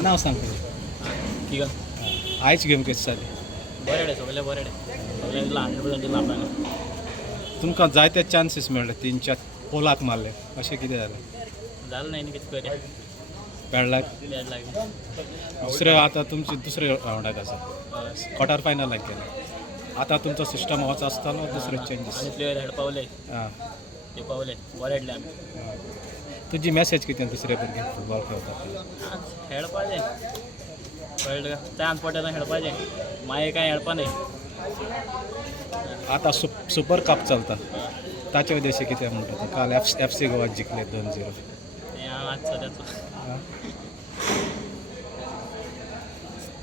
नाव सांग ठीक आहे. आयची गेम कशी जाली बरें सगळे बरें सगळे 100% दिला आपल्याला. तुमकां जायते चान्सीस मेळ्ळे 3-4 पोलाक मारले अशें कितें जालें झालं नाही कितें करूया पेडलाक बॅड लागली. दुसरे आतां तुमचे दुसरे रावंडाक आसा क्वॉर्टर फायनलाक गेले आतां तुमचो सिस्टम होच आसतलो दुसरे चेंजीस आनी प्लेयर हेड पावले आं ते पावले बरें हाडले आमी. तुजी मॅसेज कितें दुसरे भुरगे फुटबॉल खेळपाक खेळपाचें कळ्ळें तुका चान्स पडटा तेन्ना खेळपाचें मागीर कांय खेळपा न्ही. आतां सुपर कप चलता ताचे विशयी कितें म्हणटा काल FC गोवा जिखले 2-0 हें हांव आजचो त्याचो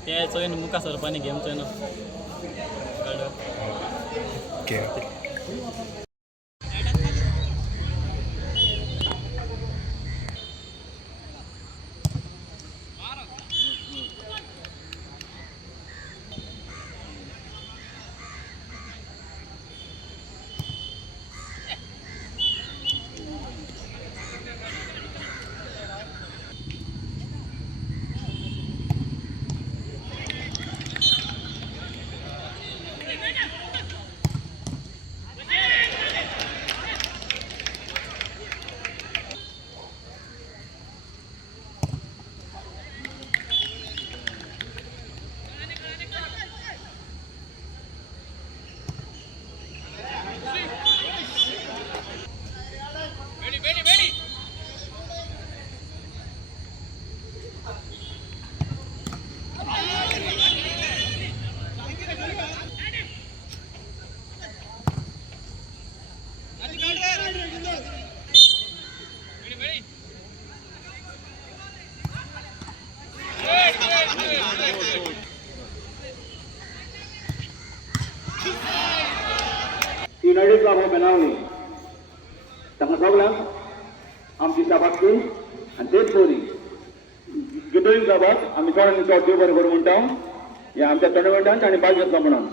ते चोयन मुखार सरपा न्ही गेम चोयन कळ्ळें. Okay United club of Benaulim तांकां सगळ्यांक आमची शाबासकी आनी तेच बरी गिटोरींग क्लबाक आमी चड आनी चड देव बरें करूं म्हणटा ह्या आमच्या टुर्नामेंटान आनी बाकी म्हणून